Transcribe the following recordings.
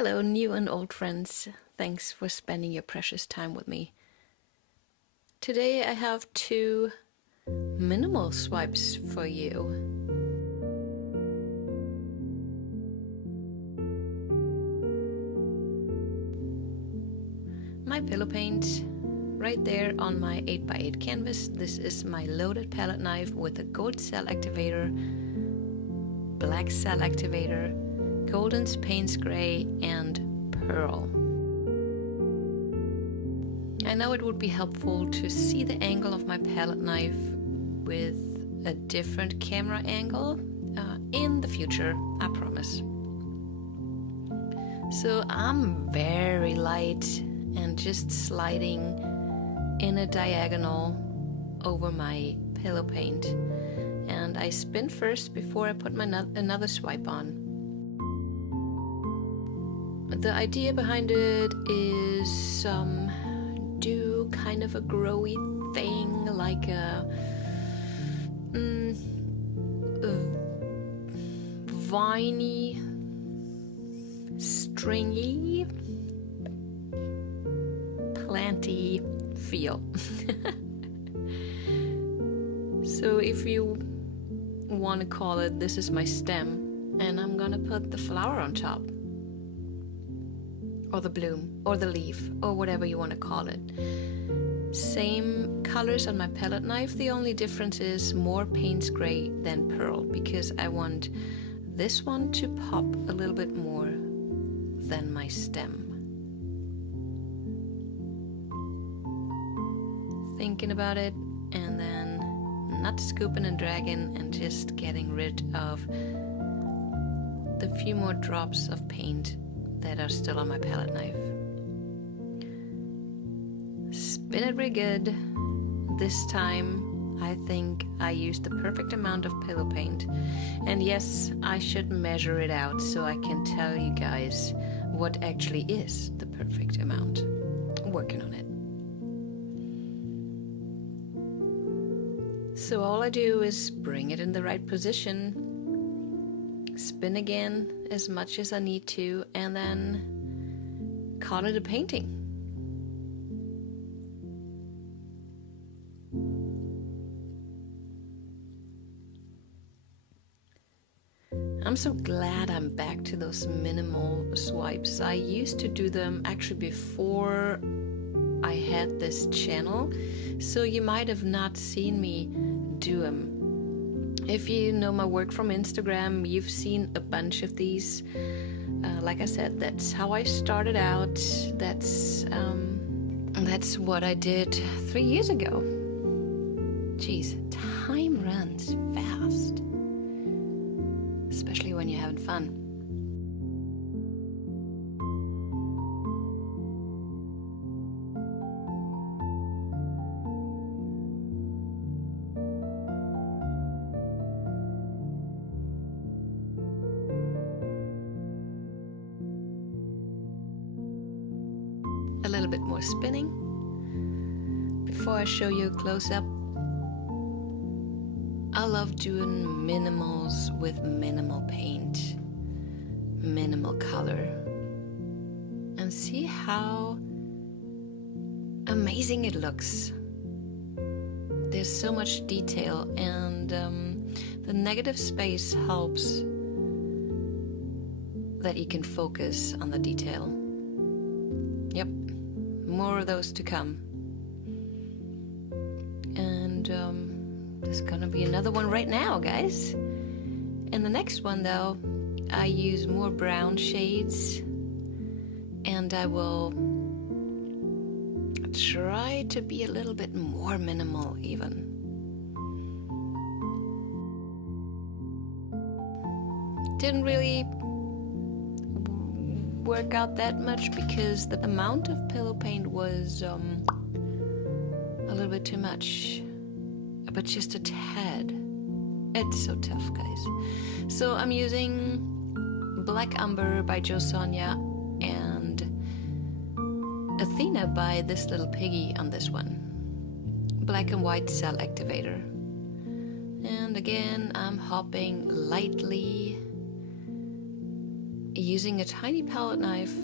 Hello, new and old friends. Thanks for spending your precious time with me. Today I have two minimal swipes for you. My pillow paint right there on my 8x8 canvas. This is my loaded palette knife with a gold cell activator, black cell activator, golden Payne's gray, and pearl. I know it would be helpful to see the angle of my palette knife with a different camera angle in the future, I promise. So I'm very light and just sliding in a diagonal over my pillow paint, and I spin first before I put my another swipe on. The idea behind it is do kind of a growy thing, like a viney, stringy, planty feel. So if you want to call it, this is my stem, and I'm gonna put the flower on top, or the bloom, or the leaf, or whatever you want to call it. Same colors on my palette knife, the only difference is more Payne's gray than pearl, because I want this one to pop a little bit more than my stem. Thinking about it, and then not scooping and dragging, and just getting rid of the few more drops of paint that are still on my palette knife. Spin it really good. This time I think I used the perfect amount of pillow paint, and yes, I should measure it out so I can tell you guys what actually is the perfect amount. I'm working on it. So all I do is bring it in the right position, spin again as much as I need to, and then call it a painting. I'm so glad I'm back to those minimal swipes. I used to do them actually before I had this channel, so you might have not seen me do them. If you know my work from Instagram, you've seen a bunch of these. Like I said, that's how I started out. That's what I did 3 years ago. Jeez, time runs fast, especially when you're having fun. A little bit more spinning before I show you a close-up. I love doing minimals with minimal paint, minimal color, and see how amazing it looks. There's so much detail, and the negative space helps that you can focus on the detail. Yep, more of those to come. And there's gonna be another one right now, guys. In the next one though, I use more brown shades, and I will try to be a little bit more minimal even. Didn't really work out that much because the amount of pillow paint was a little bit too much, but just a tad. It's so tough, guys. So I'm using Black Umber by JoSonja and Athena by this little piggy on this one. Black and white cell activator. And again, I'm hopping lightly using a tiny palette knife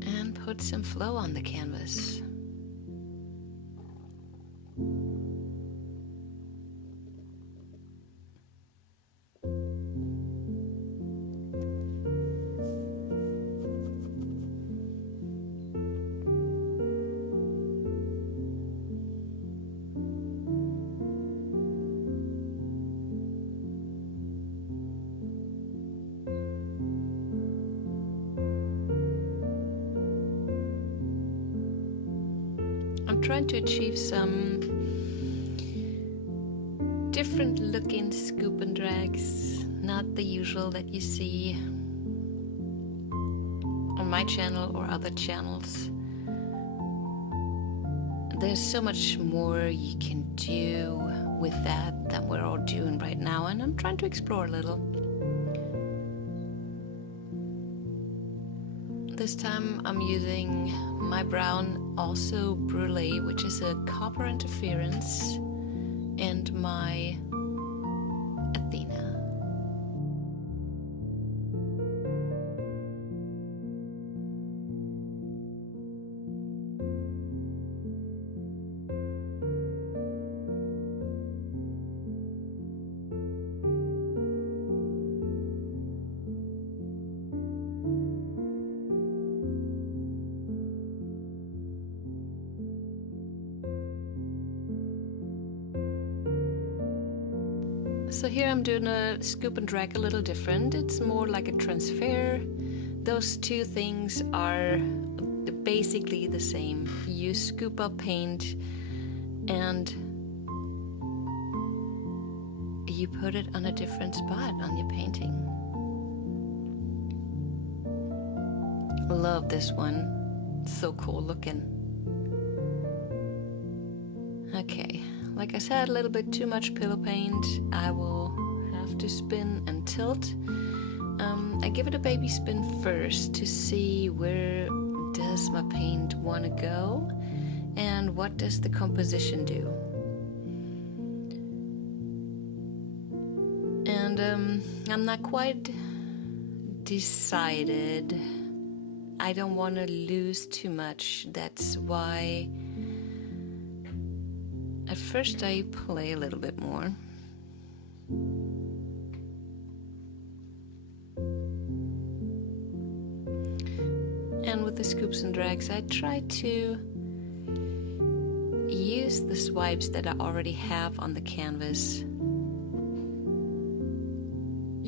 and put some flow on the canvas. I'm trying to achieve some different looking scoop and drags, not the usual that you see on my channel or other channels. There's so much more you can do with that than we're all doing right now, and I'm trying to explore a little. This time I'm using my brown, also brulee, which is a copper interference, and my Athena. So here I'm doing a scoop and drag a little different. It's more like a transfer. Those two things are basically the same. You scoop up paint and you put it on a different spot on your painting. Love this one. It's so cool looking. Okay. Like I said, a little bit too much pillow paint. I will have to spin and tilt. I give it a baby spin first to see where does my paint want to go and what does the composition do. And I'm not quite decided. I don't want to lose too much. That's why at first I play a little bit more. And with the scoops and drags, I try to use the swipes that I already have on the canvas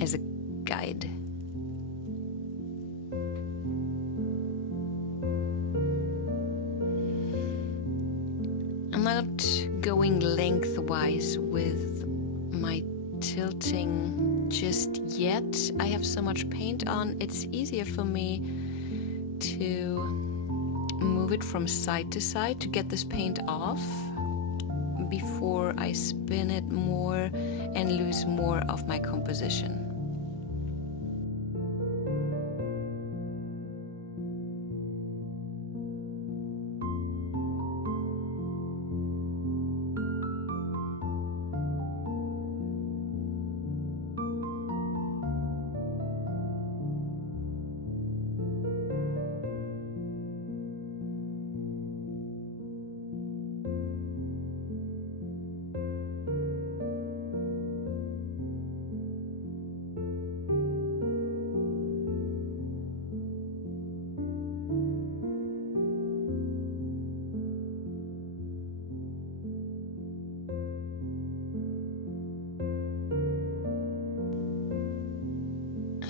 as a guide. I'm not going lengthwise with my tilting just yet. I have so much paint on, it's easier for me to move it from side to side to get this paint off before I spin it more and lose more of my composition.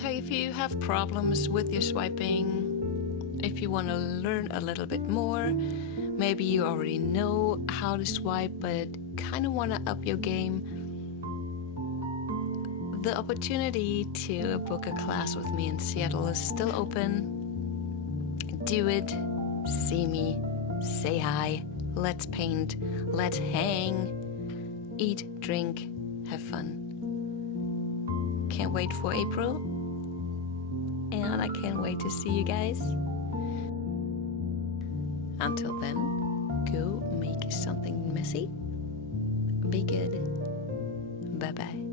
Hey, if you have problems with your swiping, if you want to learn a little bit more, maybe you already know how to swipe but kind of want to up your game, the opportunity to book a class with me in Seattle is still open. Do it, see me, say hi, let's paint, let's hang, eat, drink, have fun. Can't wait for April. And I can't wait to see you guys. Until then, go make something messy. Be good. Bye-bye.